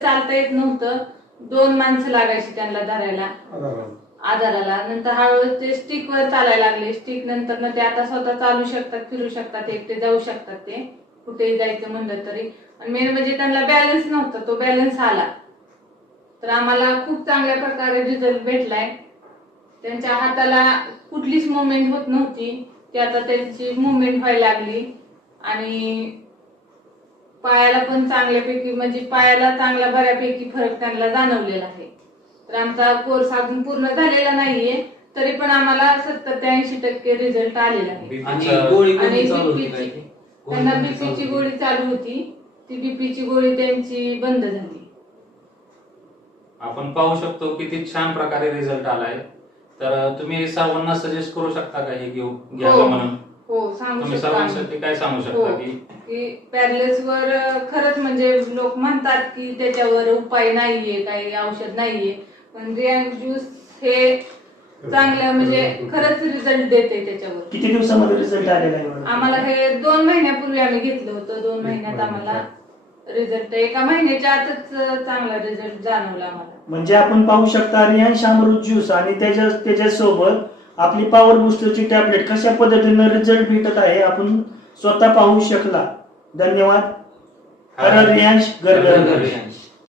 चालता येत नव्हतं. दोन माणसं लागायची त्यांना धरायला. आधाराला. नंतर हळूहळू ते स्टिक वर चालायला लागले. स्टिक नंतर ना ते आता स्वतः चालू शकतात फिरू शकतात एकटे जाऊ शकतात ते. कुठेही जायचं म्हणलं तरी. आणि मेन म्हणजे त्यांना बॅलन्स नव्हता. तो बॅलन्स आला. तर आम्हाला खूप चांगल्या प्रकारे रिझल्ट भेटलाय. त्यांच्या हाताला कुठलीच मुवमेंट होत नव्हती. ती आता त्यांची मुवमेंट व्हायला लागली. आणि पायाला पण चांगल्यापैकी म्हणजे पायाला चांगला बऱ्यापैकी फरक त्यांना जाणवलेला आहे. तर आमचा कोर्स अजून पूर्ण झालेला नाहीये तरी पण आम्हाला सत्तर ते ऐंशी टक्के रिझल्ट आलेला आहे. आणि बीपीचा- गोळी आणि कोणती चालू होती BP काय ची- ती? त्यांना बीपीची चालू गोळी चालू होती. ती बीपीची गोळी त्यांची बंद झाली. आपण पाहू शकतो किती छान प्रकारे रिझल्ट आलाय. तर तुम्ही सर्वांना सजेस्ट करू शकता का हे घेऊ घ्यायला हो. म्हणून? हो सांगू तुम्ही शकतो आम्ही. सर्वांसाठी काय सांगू हो. शकता की की पॅरलेस वर खरंच म्हणजे लोक म्हणतात की त्याच्यावर उपाय नाहीये काही औषध नाहीये पण रियान ज्यूस हे चांगलं म्हणजे खरंच रिझल्ट देते त्याच्यावर किती दिवसामध्ये रिझल्ट आलेला आहे मॅडम? आम्हाला हे दोन महिन्यापूर्वी आम्ही घेतलं होतं दोन महिन्यात आम्हाला रिझल्ट एका महिन्याच्या आतच चांगला रिझल्ट जाणवला आम्हाला म्हणजे आपण पाहू शकता रियान शामरूद ज्यूस आणि त्याच्या त्याच्यासोबत आपली पॉवर बुस्टरची टॅबलेट कशा पद्धतीनं रिझल्ट भेटत आहे आपण स्वतः पाहू शकला. धन्यवाद. हर रियांश गरगर.